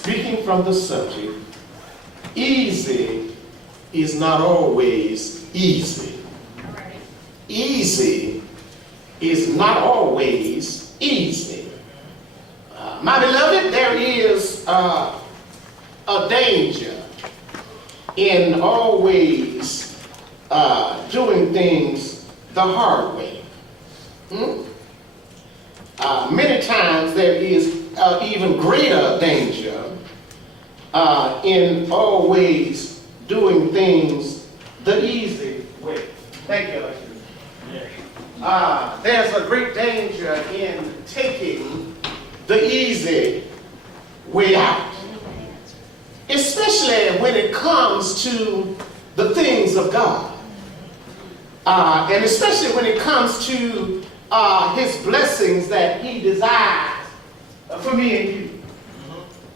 speaking from the subject, easy is not always easy. Easy is not always easy. My beloved, there is a danger in always doing things the hard way. Many times there is even greater danger in always doing things the easy way. Thank you, Alexis. There's a great danger in taking the easy way out, especially when it comes to the things of God, and especially when it comes to his blessings that he desires for me and you.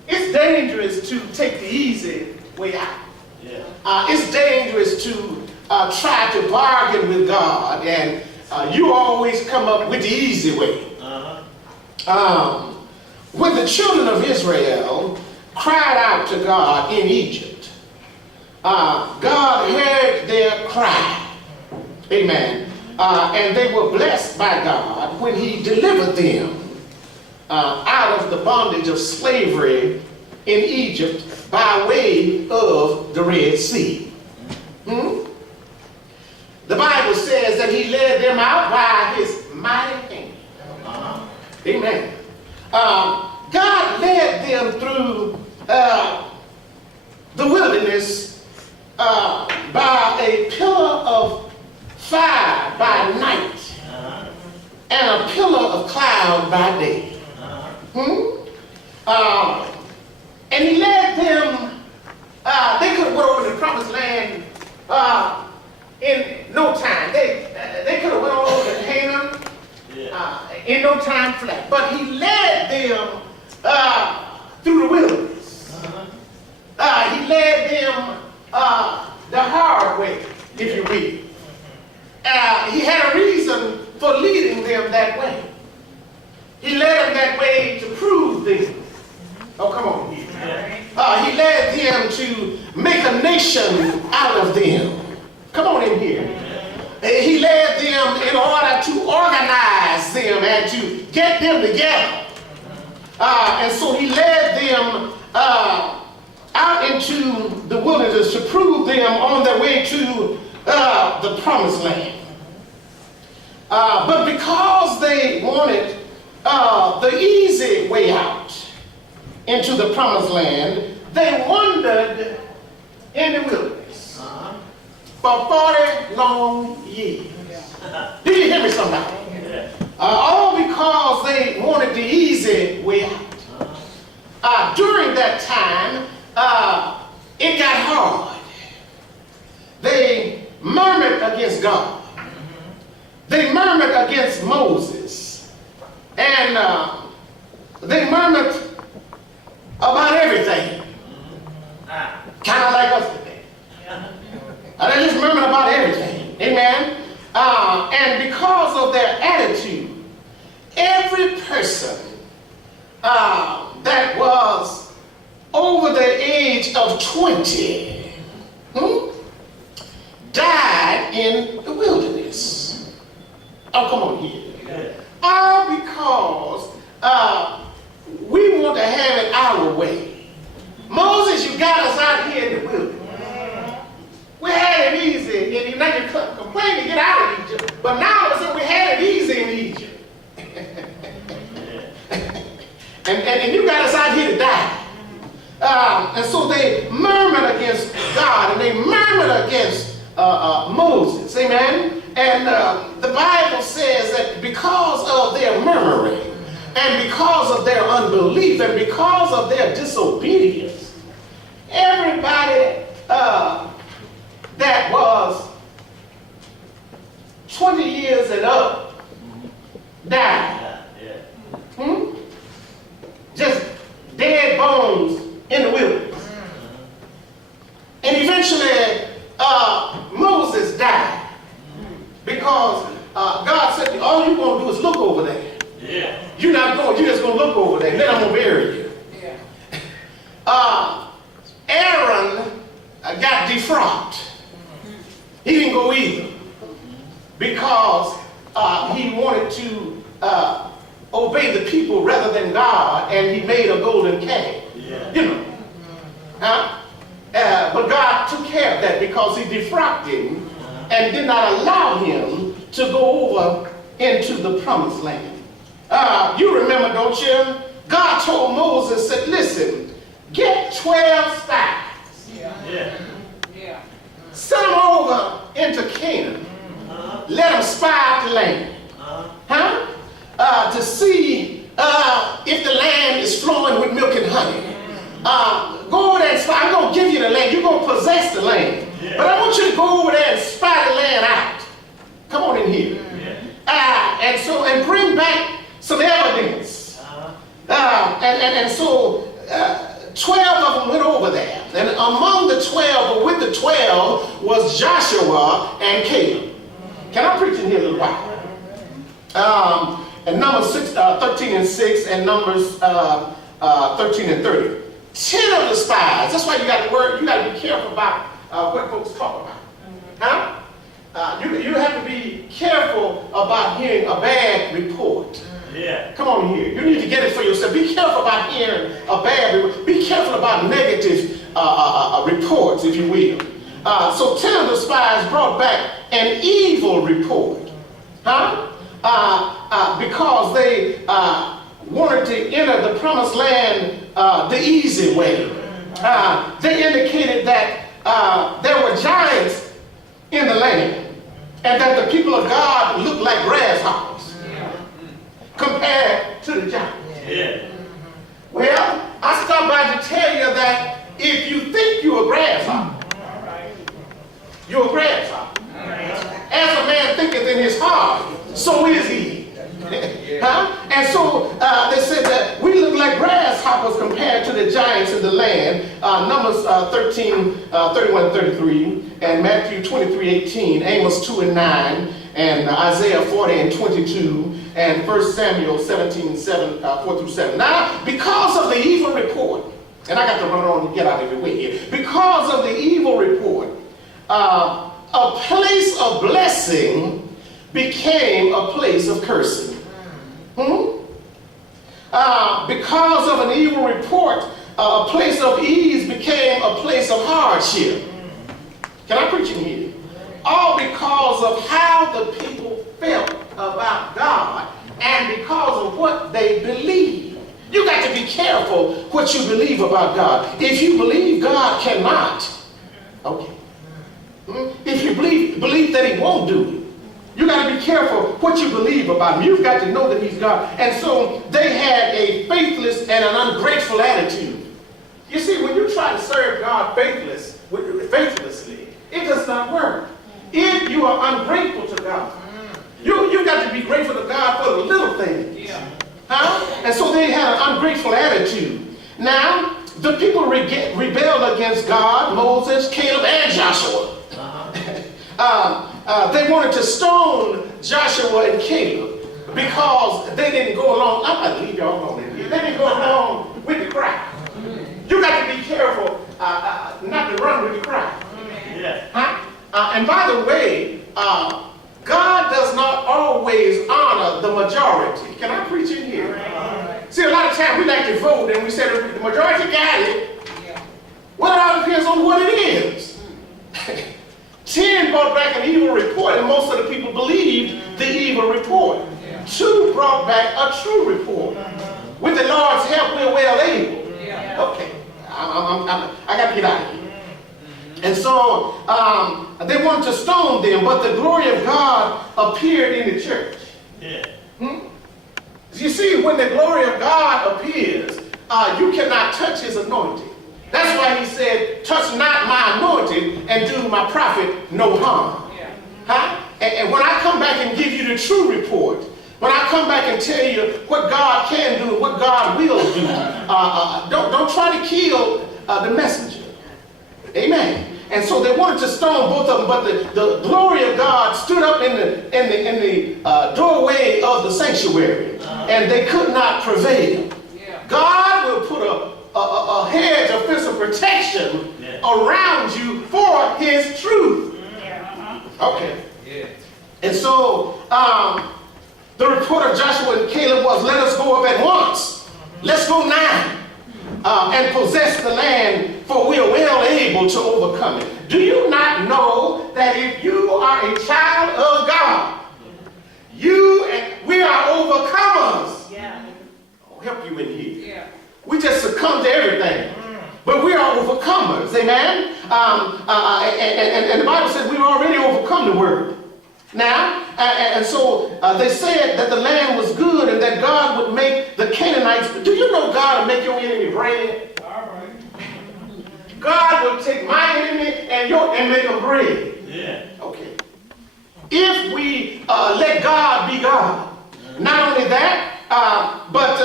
It's dangerous to take the easy way out. It's dangerous to try to bargain with God, and you always come up with the easy way. When the children of Israel cried out to God in Egypt, God heard their cry. Amen. And they were blessed by God when he delivered them out of the bondage of slavery in Egypt by way of the Red Sea. The Bible says that he led them out by his mighty hand. Amen. God led them through the wilderness by a pillar of fire by night and a pillar of cloud by day. And he led them, they could have went over the promised land in no time. They could have went over to Canaan in no time flat. But he led them through the wilderness. He led them the hard way, if you will. He had a reason for leading them that way. He led them that way to prove them. Oh, come on here. He led them to make a nation out of them. Come on in here. He led them in order to organize them and to get them together. And so he led them out into the wilderness to prove them on their way to the promised land. But because they wanted the easy way out into the promised land, they wandered in the wilderness for 40 long years. Did you hear me, somebody? All because they wanted the easy way out. During that time, it got hard. They murmured against God. They murmured against Moses. And they murmured about everything. Kind of like us today. They just murmured about everything. Amen. And because of their attitude, every person that was over the age of 20 died in the wilderness. Oh, come on here. All because we want to have it our way. Moses, you got us out here in the wilderness. We had it easy, and now you complain to get out of Egypt, but now all of a sudden we had it easy in Egypt. and you got us out here to die. And so they murmured against God, and they murmured against Moses. Amen? And the Bible says that because of their murmuring, and because of their unbelief, and because of their disobedience, everybody that was 20 years and up died. Just dead bones in the wilderness. And eventually Moses died because God said, all you're going to do is look over there. You're not going, you're just going to look over there. Then I'm going to bury you. them God, and he made a golden calf. Yeah. You know. Huh? But God took care of that because he defrocked him and did not allow him to go over into the promised land. You remember, don't you? God told Moses, said, listen, get 12 spies. Yeah. Send them over into Canaan. Let them spy out the land. To see if the land is flowing with milk and honey. Go over there and spy. I'm going to give you the land. You're going to possess the land. Yeah. But I want you to go over there and spy the land out. Come on in here. Yeah. And bring back some evidence. And so 12 of them went over there. And among the 12, or with the 12, was Joshua and Caleb. Can I preach in here a little while? And Numbers 13 and 6, and Numbers 13 and 30. 10 of the spies. That's why you got to be careful about what folks talk about. You have to be careful about hearing a bad report. Yeah. Come on here. You need to get it for yourself. Be careful about hearing a bad report. Be careful about negative reports, if you will. So 10 of the spies brought back an evil report. Because they wanted to enter the promised land the easy way. They indicated that there were giants in the land, and that the people of God looked like grasshoppers compared to the giants. Yeah. Well, I stopped by to tell you that if you think you're a grasshopper, you're a grasshopper. As a man thinketh in his heart, so is he. And so they said that we look like grasshoppers compared to the giants in the land. Numbers 13, 31, 33, and Matthew 23, 18, Amos 2 and 9, and Isaiah 40 and 22, and 1 Samuel 17, 7, 4 through 7. Now, because of the evil report, and I got to run on and get out of the way here. Because of the evil report, a place of blessing became a place of cursing. Because of an evil report, a place of ease became a place of hardship. Can I preach in here? All because of how the people felt about God and because of what they believed. You got to be careful what you believe about God. If you believe God cannot, okay. If you believe that he won't do it, you got to be careful what you believe about him. You've got to know that he's God. And so they had a faithless and an ungrateful attitude. You see, when you try to serve God faithlessly, it does not work. If you are ungrateful to God, you got to be grateful to God for the little things. And so they had an ungrateful attitude. Now, the people rebelled against God, Moses, Caleb, and Joshua. They wanted to stone Joshua and Caleb because they didn't go along. I'm going to leave y'all alone in here. They didn't go along with the crowd. You got to be careful not to run with the crowd. And by the way, God does not always honor the majority. Can I preach in here? See, a lot of times we like to vote and we say the majority got it. Well, it all depends on what it is. 10 brought back an evil report, and most of the people believed the evil report. 2 brought back a true report. With the Lord's help, we're well able. Okay, I got to get out of here. And so they wanted to stone them, but the glory of God appeared in the church. You see, when the glory of God appears, you cannot touch his anointing. That's why he said, touch not my anointing and do my prophet no harm. And when I come back and give you the true report, when I come back and tell you what God can do and what God will do, don't try to kill the messenger. Amen. And so they wanted to stone both of them, but the glory of God stood up in the doorway of the sanctuary, and they could not prevail. God will put a hedge of physical protection around you for his truth. Okay. And so the report of Joshua and Caleb was, let us go up at once Let's go now and possess the land, for we are well able to overcome it. Do you not know that if you are a child of God, you and we are overcomers? Yeah. I'll help you in here. Yeah. We just succumb to everything. But we are overcomers, amen? And the Bible says we've already overcome the world. Now, and so they said that the land was good and that God would make the Canaanites. Do you know God will make your enemy bread? All right. God will take my enemy and make them bread. Yeah. Okay. If we let God be God. Not only that, but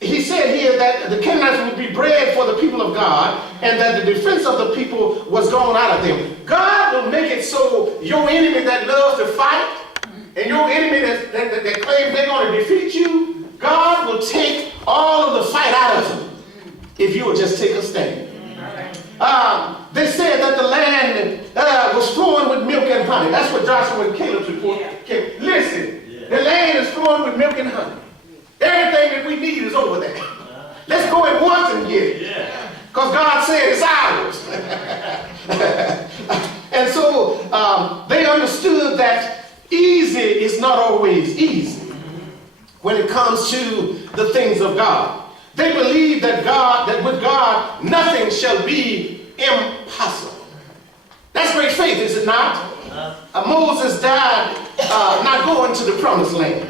he said here that the Canaanites would be bread for the people of God and that the defense of the people was gone out of them. God will make it so your enemy that loves to fight and your enemy that claims they're going to defeat you, God will take all of the fight out of them if you will just take a stand. They said that the land was flowing with milk and honey. That's what Joshua and Caleb's report came. Listen, the land is flowing with milk and honey. Everything that we need is over there. Let's go at once and get it. Because God said it's ours. And so they understood that easy is not always easy when it comes to the things of God. They believe that with God, nothing shall be impossible. That's great faith, is it not? Moses died not going to the promised land.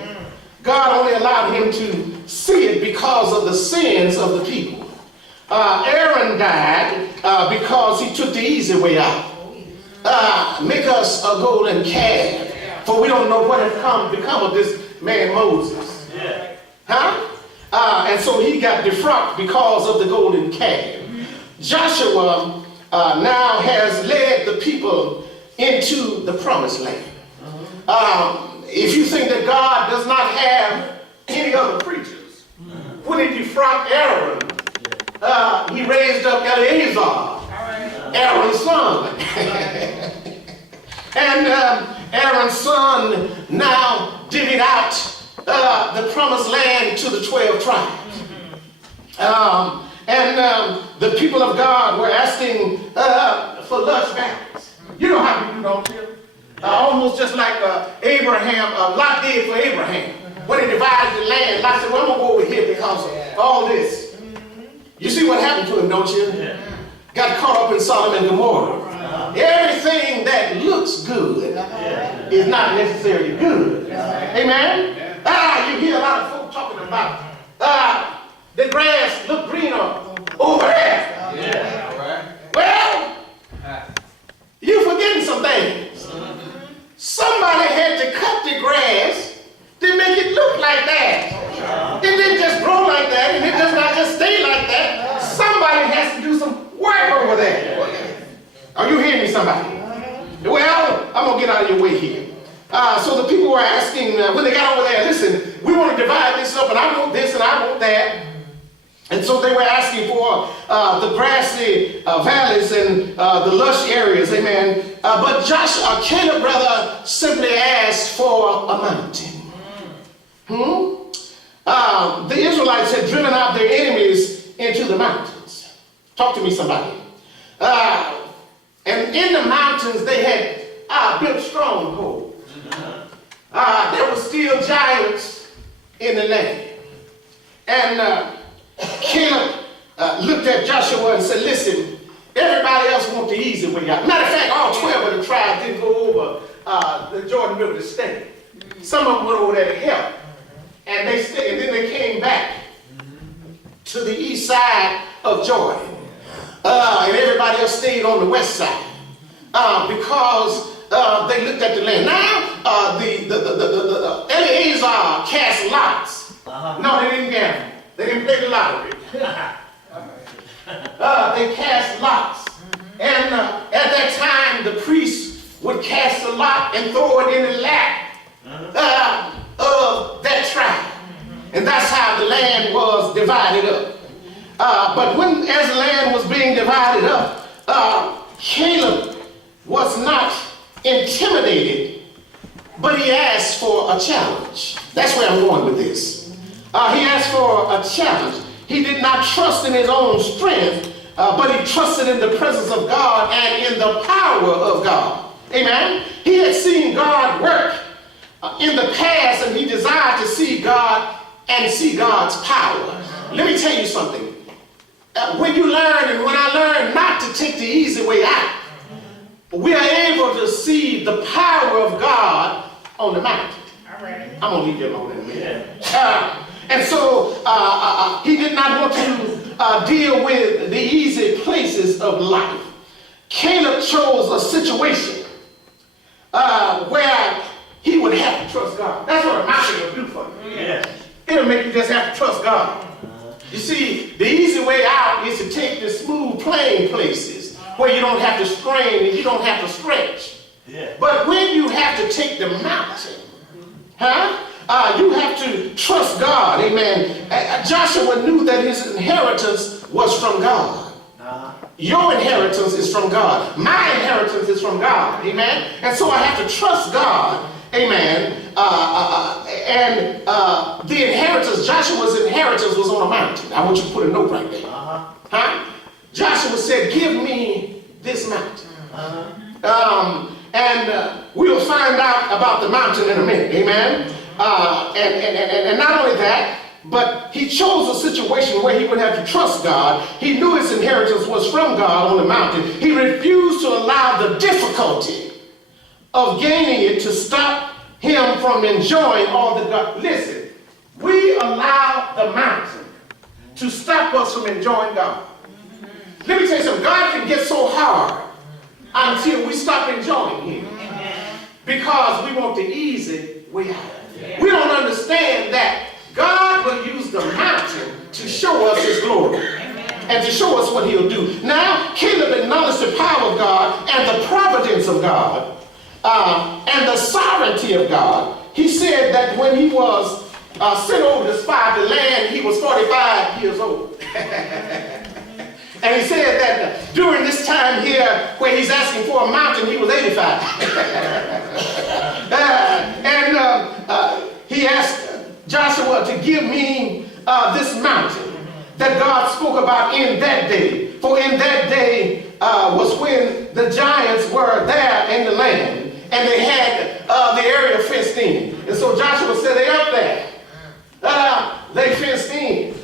God only allowed him to see it because of the sins of the people. Aaron died because he took the easy way out. Make us a golden calf, for we don't know what has become of this man Moses. And so he got defrocked because of the golden calf. Joshua now has led the people into the promised land. If you think that God does not have any other preachers, when he defrocked Aaron, he raised up Eleazar, Aaron's son. And Aaron's son now divvied out the promised land to the 12 tribes. The people of God were asking for lush valleys. You know how we do, don't you? Almost just like Abraham, Lot did for Abraham. When he divided the land, Lot said, well, I'm going to go over here because of all this. You see what happened to him, don't you? Got caught up in Sodom and Gomorrah. Everything that looks good is not necessarily good. Amen? You hear a lot of folk talking about the grass look greener over there. Well, you're forgetting some things. Somebody had to cut the grass to make it look like that. It didn't just grow like that, and it does not just stay like that. Somebody has to do some work over there. Are you hearing me, somebody? Well, I'm going to get out of your way here. So the people were asking, when they got over there, listen, we want to divide this up, and I want this and I want that. And so they were asking for the grassy valleys and the lush areas, amen. But Caleb, brother, simply asked for a mountain. The Israelites had driven out their enemies into the mountains. Talk to me, somebody. And in the mountains, they had built strongholds. There were still giants in the land. And Caleb looked at Joshua and said, listen, everybody else wants the easy way out. Matter of fact, all 12 of the tribes didn't go over the Jordan River to stay. Some of them went over there to help. And they stayed, and then they came back to the east side of Jordan. And everybody else stayed on the west side because they looked at the land. Now, the Eleazar cast lots. No, they didn't gamble. They didn't play the lottery. They cast lots. And at that time, the priest would cast a lot and throw it in the lap of that tribe. And that's how the land was divided up. But as the land was being divided up, Caleb was not intimidated, but he asked for a challenge. That's where I'm going with this. He asked for a challenge. He did not trust in his own strength, but he trusted in the presence of God and in the power of God. Amen. He had seen God work in the past, and he desired to see God and see God's power. Let me tell you something. When you learn, and when I learned not to take the easy way out, we are able to see the power of God on the mountain. I'm going to leave you alone in a minute. And so he did not want to deal with the easy places of life. Caleb chose a situation where he would have to trust God. That's what a mountain will do for you. Yeah. It'll make you just have to trust God. You see, the easy way out is to take the smooth plain places where you don't have to strain and you don't have to stretch. Yeah. But when you have to take the mountain, you have to trust God. Amen. Joshua knew that his inheritance was from God. Your inheritance is from God. My inheritance is from God. Amen. And so I have to trust God. Amen. The inheritance, Joshua's inheritance was on a mountain. I want you to put a note right there. Joshua said, give me this mountain. We'll find out about the mountain in a minute. Amen. And not only that, but he chose a situation where he would have to trust God. He knew his inheritance was from God on the mountain. He refused to allow the difficulty of gaining it to stop him from enjoying all that God. Listen, we allow the mountain to stop us from enjoying God. Let me tell you something. God can get so hard until we stop enjoying him. Because we want the easy way out. We don't understand that God will use the mountain to show us his glory and to show us what he'll do. Now, Caleb acknowledged the power of God and the providence of God and the sovereignty of God. He said that when he was sent over to spy the land, he was 45 years old. And he said that during this time here where he's asking for a mountain, he was 85. He asked Joshua to give me this mountain that God spoke about in that day. For in that day was when the giants were there in the land, and they had the area fenced in. And so Joshua said, they're up there. They fenced in.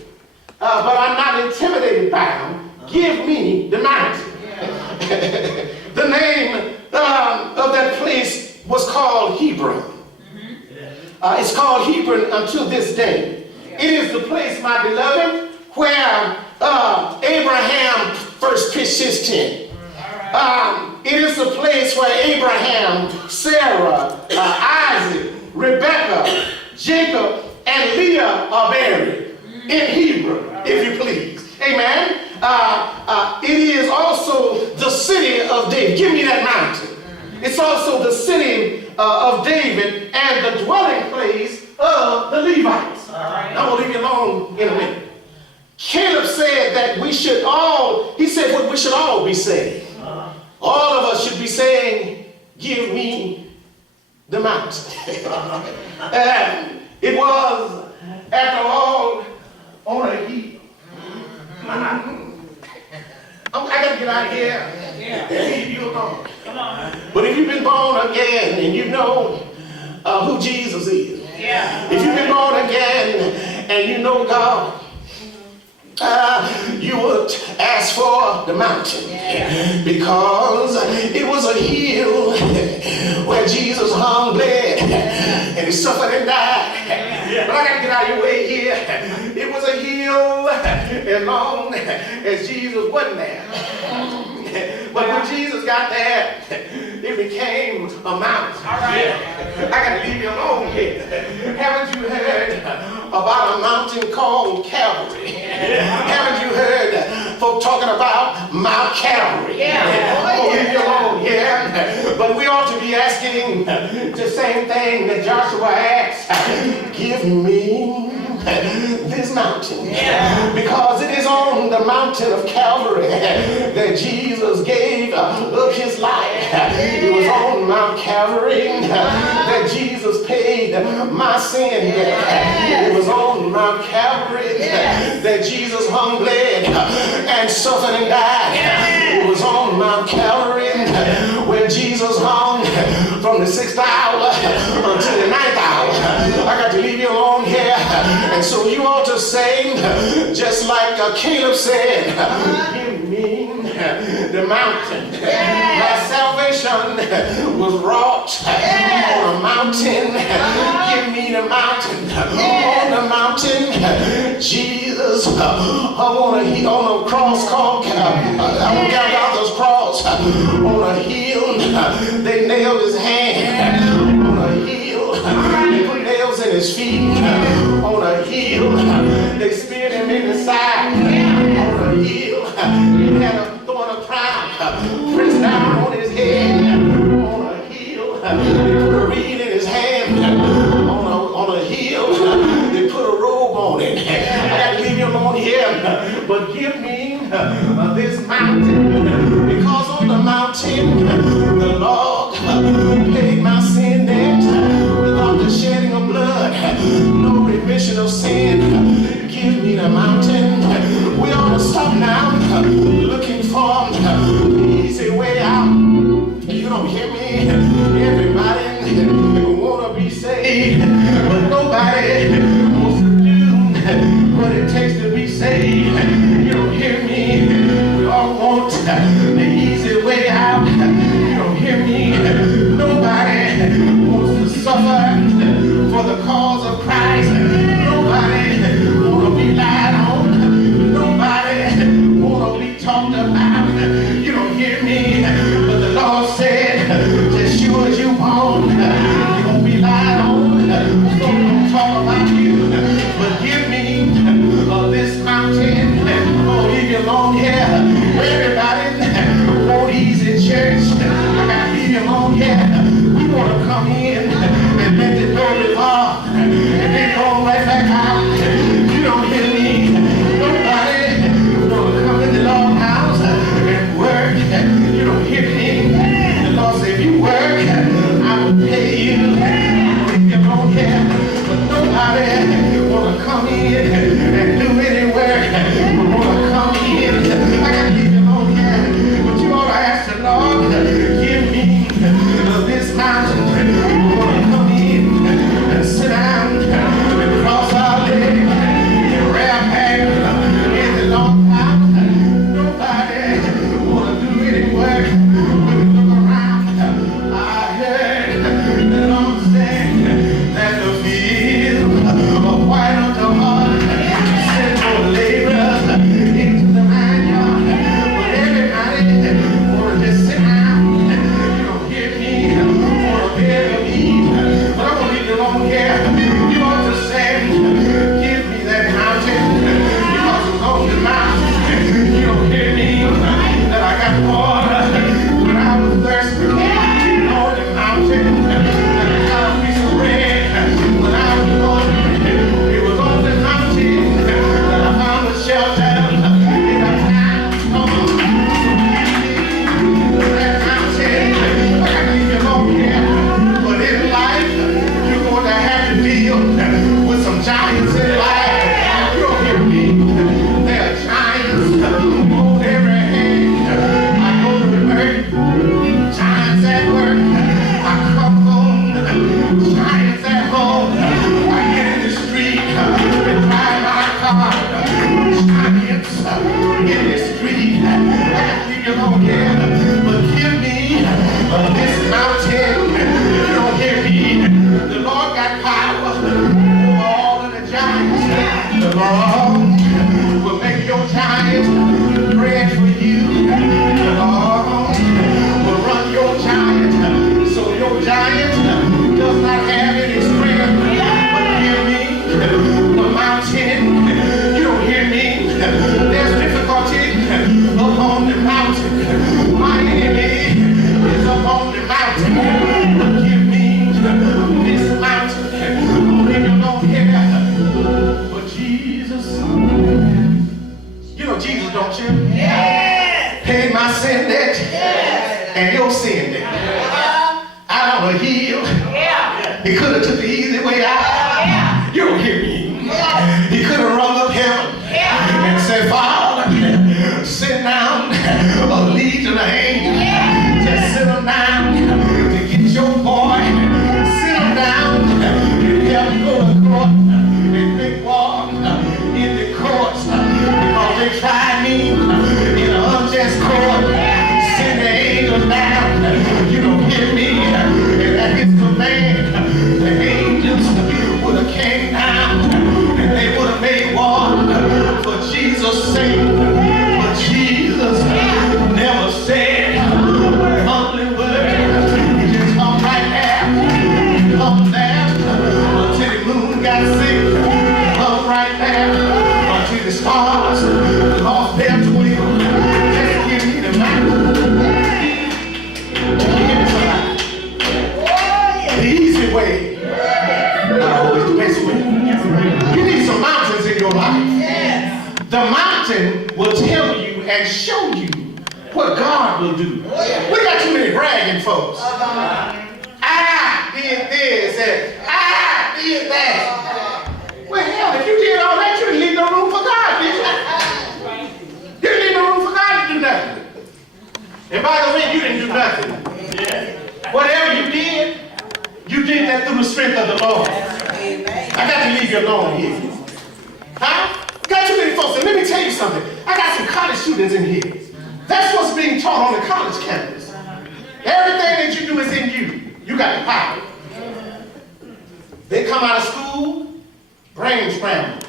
But I'm not intimidated by them. Give me the mountain. The name of that place was called Hebron. It's called Hebron until this day. It is the place, my beloved, where Abraham first pitched his tent. It is the place where Abraham, Sarah, Isaac, Rebecca, Jacob, and Leah are buried in Hebron, if you please. Amen. It is also the city of David. Give me that mountain. It's also the city of David and the dwelling place of the Levites. I'm going to leave you alone in a minute. Caleb said that we should all, he said what we should all be saying. All of us should be saying, give me the mountain. And it was, after all, on a heap. I got to get out of here and leave you alone. But if you've been born again and you know who Jesus is, if you've been born again and you know God, you would ask for the mountain because it was a hill where Jesus hung, bled, and he suffered and died. But I got to get out of your way here. It was a hill as long as Jesus wasn't there. But when Jesus got there, it became a mountain. I got to leave you alone here. Haven't you heard about a mountain called Calvary? Haven't you heard folk talking about Mount Calvary? Oh, leave you alone here. But we ought to be asking the same thing that Joshua asked. Give me this mountain. Because it is on the mountain of Calvary that Jesus gave up his life. It was on Mount Calvary that Jesus paid paid my sin debt. It was on Mount Calvary that Jesus hung, bled, and suffered and died. It was on Mount Calvary where Jesus hung from the 6th hour until the 9th hour. I got to leave you alone here. And so you ought to say, just like Caleb said, give me the mountain. My salvation was wrought on a mountain. Give me the mountain. On the mountain, Jesus, on a cross called Golgotha's cross, on a hill, they nailed his hand. On a hill, they put nails in his feet. On a hill, they speared him in the side. On a hill, he had a thorn of crown pressed down on his head. On a hill, they put a reed in his hand. On a hill, they put a robe on it. I got to leave you alone here, but give me this mountain, because on the mountain, the Lord paid my sin debt without the shedding of blood, no remission of sin. Give me the mountain. We ought to stop now looking for the easy way out. You don't hear me? Everybody want to be saved, but nobody wants to do what it takes to be saved. You don't hear me? We all want the easy way out. You don't hear me? Nobody wants to suffer for the cause of Christ. Nobody want to be lied on. Nobody want to be talked about. You don't hear me? But the Lord said, as sure as you want, you're going to be lied on. So don't talk about you. But give me this mountain. I'm going to leave you alone here. Everybody won't easy church. I got to leave you alone here. We want to come in and let the door revolve and then go right back out. You don't hear me? Nobody want to come in the Lord's house and work. You don't hear me? The Lord said, if you work, I will pay you. Leave you alone here. But nobody want to come in and do any work. We want to come in. I got to leave you alone here. But you ought to ask the Lord, give me this mountain. We want to come in and sit down and cross our legs and wrap hands in the Lord's house. Nobody want to do any work. When we look around, I heard the Lord say that the field of white unto heart sent for laborers into the vineyard. But everybody want to just sit down. You don't hear me? Want to beg of eat. But I'm going to leave you alone here. You ought to say, give me that mountain, because it's on the mountain. You don't hear me? That I got water when I was thirsty. On the mountain, that I got a piece of bread when I was hungry. It was on the mountain that I found a shelter in a time storm. That mountain, I got to leave you alone here. But in life, you're going to have to deal with some giants in life. You don't hear me? There are giants on every hand. I go to work, giants at work. I come home, giants at home. I get in the street and drive my car. Giants in the street. I got to leave you alone here. But give me this mountain. You don't hear me? The Lord got power over all of the giants. The Lord will make your giant bread for you. The Lord will run your giant so your giant does not have any strength. But give me the mountain. You don't hear me? There's difficulty up on the mountain. My enemy is up on the mountain. But give me this mountain. I'm leaving you alone here. But Jesus, you know Jesus, don't you? Yes. Paid my sin debt and your sin debt. Out on a hill. He could have took the easy way out. You don't hear me. He could have rung up heaven and said, Father, send down a legion of angels. Just sit them down to get your boy. Sit them down and help him go to court and make war in the courts because they tried me in an unjust court. Send the angels down. You don't hear me. And at his command, the angels would have came down and they would have made war for Jesus' sake. But Jesus never said a humbling word. He just come right there, come there until the moon got sick, come right there until the stars lost their twinkle. Just give me the mic. Give me somebody. The easy way, not always the best way. You need some mountains in your life. The mountain will tell you and show you what God will do. We got too many bragging folks. I did this and I did that. Well, hell, if you did all that, you didn't leave no room for God, did you? You didn't leave no room for God to do nothing. And by the way, you didn't do nothing. Whatever you did that through the strength of the Lord. I got to leave you alone here. Huh? Got too many folks, and let me tell you something. I got some college students in here. That's what's being taught on the college campus. Everything that you do is in you. You got the power. They come out of school, brain scrambled.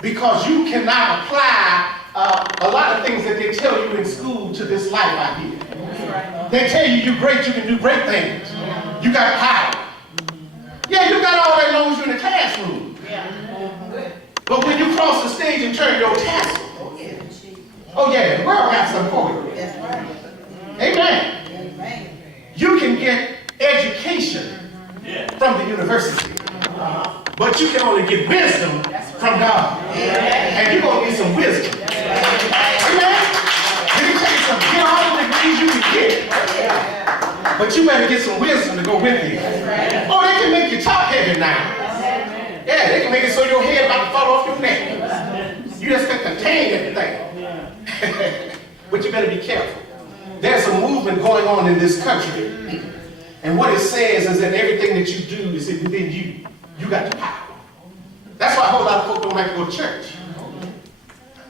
Because you cannot apply a lot of things that they tell you in school to this life out here. They tell you you're great, you can do great things. You got power. Yeah, you got all that as long as you're in the classroom. But when you cross the stage and turn your tassel, oh yeah, the world got something for you. Amen. You can get education from the university, but you can only get wisdom from God. And you're going to need some wisdom. Amen. Let me tell you something. Get all the degrees you can get, but you better get some wisdom to go with you. Oh, they can make you top heavy now. Yeah, they can make it so your head about to fall off your neck. You just can contain everything. But you better be careful. There's a movement going on in this country. And what it says is that everything that you do is within you. You got the power. That's why a whole lot of folks don't like to go to church.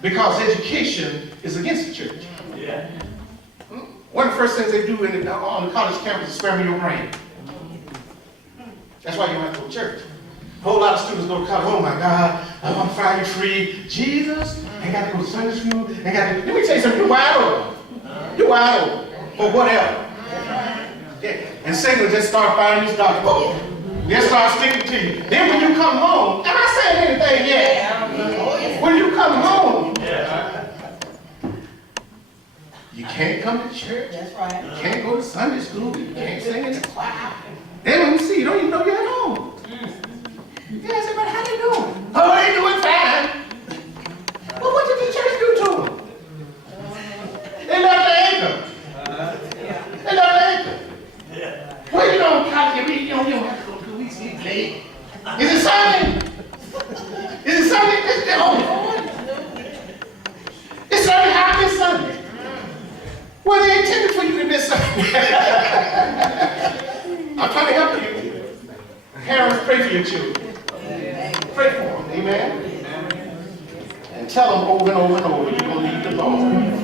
Because education is against the church. One of the first things they do on the college campus is scramble your brain. That's why you don't have to go to church. A whole lot of students go to college. Oh my God, I'm Friday free. Jesus, I got to go to Sunday school. Let me tell you something. You're wide open. You're wide open. Or whatever. Yeah. And Satan will just start firing these darts. They'll start sticking to you. Then when you come home, am I saying anything yet? When you come home, you can't come to church. That's right. You can't go to Sunday school. You can't sing in the choir. Then when you see, you don't even know you're at home. Yeah, I said, but how they doing? Oh, they doing fine. Well, what did the church do to them? They left the anchor. They left the anchor. Well, you don't have to have to go to weeks late. Is it Sunday? Is it Sunday? It's Sunday. How this Sunday? Well, they intended for you to miss Sunday. I'm trying to help you. Parents, pray for your children. Pray for them, amen? And tell them over and over and over, you're going to need the Lord.